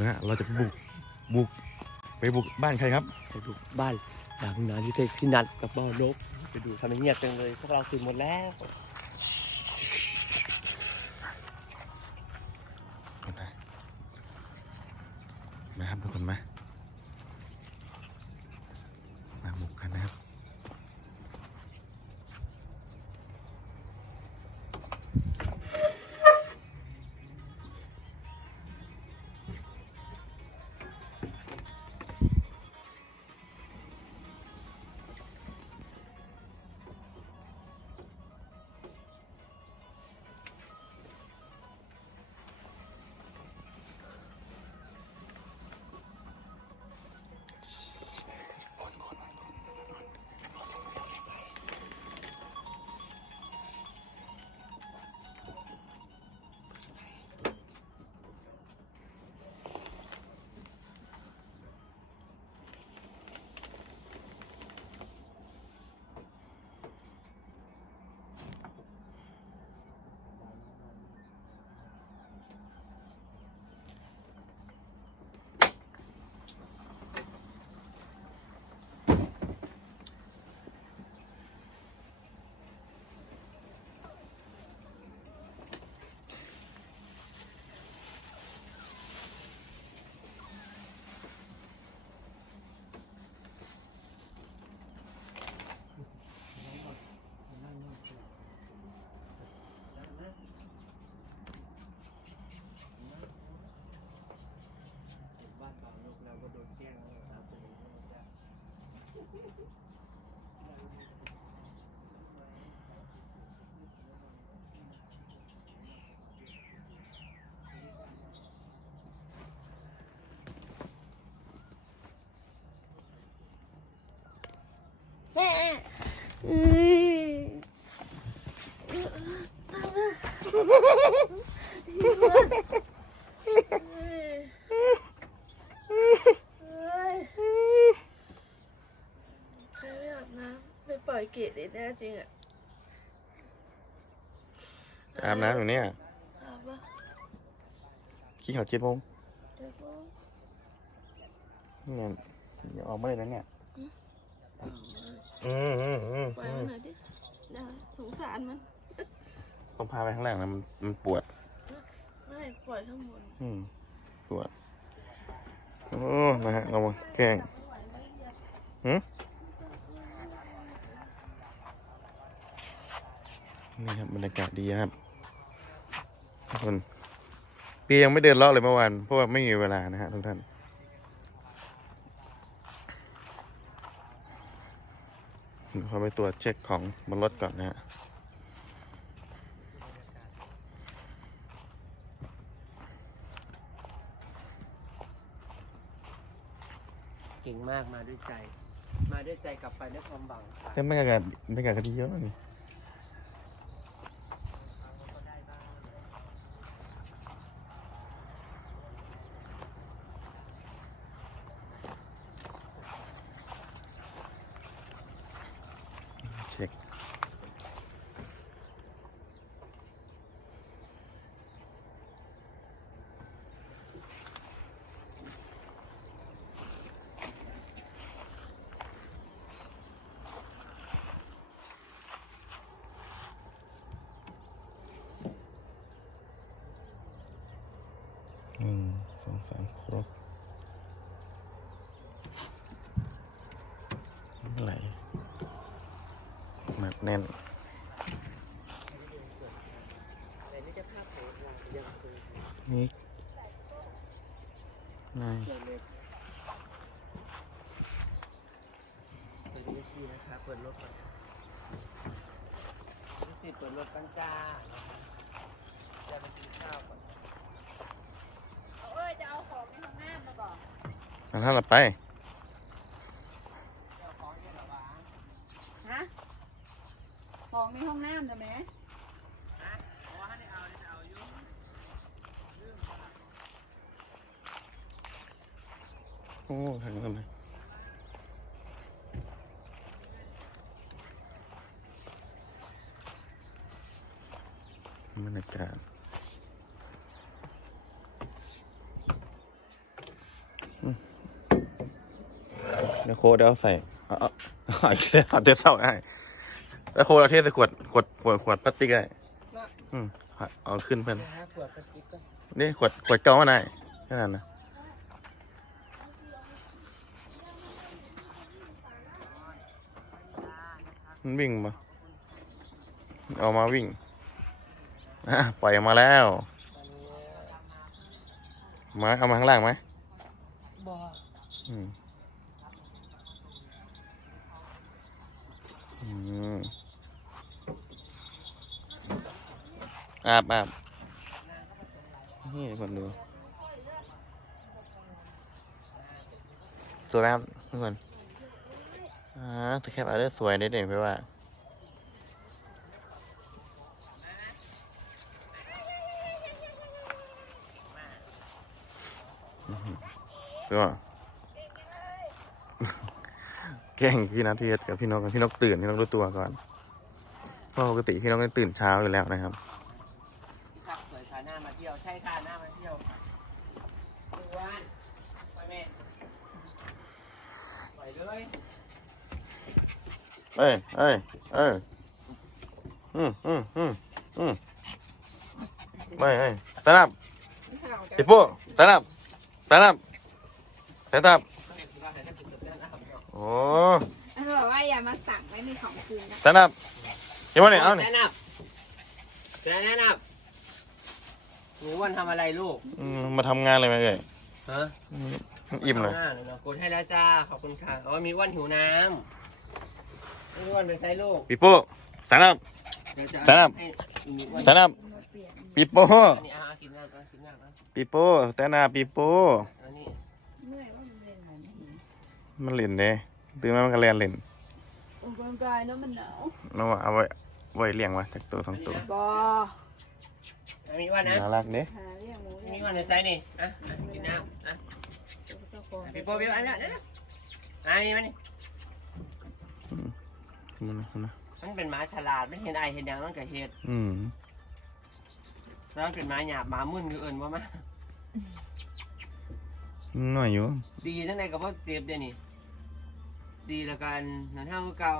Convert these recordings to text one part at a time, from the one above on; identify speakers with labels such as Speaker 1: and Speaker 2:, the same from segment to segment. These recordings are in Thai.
Speaker 1: นะฮะเราจะบุกบุกไปบุกบ้านใครครับ
Speaker 2: ไปดูบ้านหลังนาที่เทพพี่นัทกับบ้านนกไปดูทำไมเงียบจังเลย พวกเราตื่นหมดแล้ว
Speaker 1: คนไหนมาครับทุกคนมามาบุกกันนะครับ
Speaker 3: เฮ้ยใครไม่อาบน้ำไปปล่อย เกดเลยแน่จริงอะ
Speaker 1: อาบน้ำอยู่เนี่ย
Speaker 3: อาบปะ
Speaker 1: ขี้เขาเจ็ดโมง
Speaker 3: เดี๋ยวกู
Speaker 1: เนี่ยอย่าออกมาเลยนะเนี่ยอืมอืมอืม
Speaker 3: ปล่อยมันหน่อยดิเดี๋ยวสงสารมัน
Speaker 1: ต้องพาไปข้างล่างนะมันมันปวด
Speaker 3: ไม่ปล่อยข้างบน
Speaker 1: อืมปวด โอ้ นะฮะเรามาแกล้งหืม นี่ครับบรรยากาศดีนะครับทุกคนปียังไม่เดินเลาะเลยเมื่อวานเพราะว่าไม่มีเวลานะฮะทุกท่านเดี๋ยวเขาไปตรวจเช็คของบนรถก่อนนะฮะ
Speaker 2: เก่งมากมาด้วยใจ มาด้วยใจกลับไปด้วยความหวังค่ะ
Speaker 1: แต่บรรยากาศบรรยากาศก็ดีเยอะนี่ ช็คหนึ่งสองสามครบไหลหมัก แน่น
Speaker 2: แต่นี่จะภาพโพสต์ว่ายังคือ
Speaker 1: นี่นาย
Speaker 2: เดี๋ยวเลยเปิดดีซีนะคะเปิดรถก่อนดีซีเปิดรถกันจ้าจะไปกินข้าวก่อน
Speaker 4: เอาเอ้ยจะเอาของในห้องน้ำมาบอก
Speaker 1: แล้วถ้าเราไป
Speaker 2: องน้ำ
Speaker 4: นะแม่
Speaker 1: โอ้ทางนั้นเลยบรรยากาศเดี๋ยวโคเดี๋ยวใส่อ๋อเดี๋ยวเศร้าใอ้ แล้วโค้ดเอาเทใส่ขวดขวดขวดขวดพลาสติกได้อืมเอาขึ้นเพื่อน
Speaker 2: หาขวดพลาสติกก่อน
Speaker 1: นี่ขวดขวดเก่ามาได้แค่นั้นนะมันวิ่งปะเอามาวิ่งอะปล่อยออกมาแล้ว มาเอามาข้างล่างไหม
Speaker 2: บ่
Speaker 1: อืมอืม อาบอาบนี่คนดู สวยไหมครับทุกคนอ่าแต่แคบอาจจะสวยได้เด่นไปว่าก็แกล้งพี่นัทเทศกับพี่นกกับพี่นกตื่นพี่นกรู้ตัวก่อนเพราะปกติพี่นกจะตื่นเช้าอยู่แล้วนะ
Speaker 2: ครับสวยขาหน้ามาเที่ยว ใช่ค่ะหน้ามาเที่ยวทุกวันไปแม่ไปเลย
Speaker 1: เอ้ยเอ้ยเอ้ยอืมอืมอืมอืมไม่เอ้ยสนับพี่ปุ๊สนับสนับสนับโอ้
Speaker 4: อันนี้บอกว่าอย่ามาสั่งไม่มีของคืนนะ
Speaker 1: สนับเดี๋ยวมาเนี่ยเอาเนี่ย
Speaker 2: แนะนำแนะ นำหนูวันทำอะไรลูก
Speaker 1: อืมมาทำงานเลยไหมเอ้ย
Speaker 2: ฮะ
Speaker 1: อืมอิ่มเลย
Speaker 2: อาหน้าเนาะกดให้แล้วจ้าขอบคุณค่ะอ๋อมีอ้วนหิวน้ำมีอ้วนไปใส่ลูก
Speaker 1: พี่ปุ๊สนับ
Speaker 2: เดี๋ยวจะ
Speaker 1: สนับ
Speaker 2: ให้มีอ้วน
Speaker 1: สนับปีโป้
Speaker 2: อันนี้อากินน้ำก่อนกินน้ำก่อน
Speaker 1: ปีโป้สนับปีโป้
Speaker 2: อันนี้
Speaker 4: เมื่อยว่ามันเป็นอะไรไม่เห็น
Speaker 1: มันเล่นเด้ตื่นมามันก็เล่นเล่น
Speaker 4: ออกกำลังกายเนอะมันหนาว
Speaker 1: เนาะเอาไว้ไว้เลี้ยงไว้จากตัวสองตัว
Speaker 4: บอ
Speaker 2: อันนี้มีอ้วนนะ
Speaker 1: น่ารักเด้
Speaker 4: หาเรียกหมู
Speaker 2: มี
Speaker 4: เรียก
Speaker 2: อ้วนไปใส่นี่อะอะกินน้ำอะ
Speaker 4: เจ้าของ
Speaker 2: พี่โป้พี่อันนี้อันนี้อันนี้มานี่
Speaker 1: มันนะ
Speaker 2: มันเป็นหมาฉลาดไม่เห็นไอเห็นอย่างนั้นกับเห็ด
Speaker 1: อืม
Speaker 2: แล้วมันเป็นหมาหยาบหมามึนคือเอิญว่ามา
Speaker 1: หน่อยอยู่
Speaker 2: ดีทั้งในกับว่าเจ็บเดี๋ยวนี้ดีแล้วกันเหมือนเท่าเก่า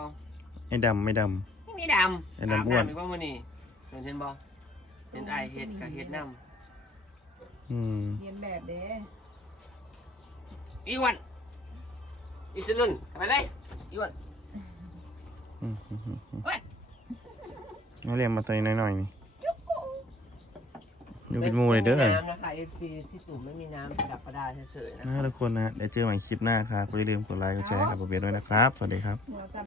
Speaker 1: ไอ้ดำไม่ด
Speaker 2: ไม่มีดำ
Speaker 1: ไอ้ดำอ้วนา
Speaker 2: บำอีกว่ามื้อนี้เห็นเห็นบ่ เห็นไอเห็ดกับเห็ดน้ำ
Speaker 1: อืม
Speaker 4: เรียนแบบเด้ำ
Speaker 2: อีอ้วันอีสลุนไปเลยอีอ้วัน
Speaker 1: อืมอืมอืมอืมเอาเลี้ยงมาตัวนี้หน่อยๆนี่อยู่เป็นหมูเลยเด้อ
Speaker 2: ไม่มีน้ำนะคะ FC ที่ตุ่มไม่มีน้ำประดับประดาเฉยๆนะ
Speaker 1: นะทุกคนนะเดี๋ยวเจอใหม่คลิปหน้าครับอย่าลืมกดไลค์กดแชร์ให้กับผมเบียร์ด้วยนะครับ สวัสดีครับ
Speaker 4: หัวกับ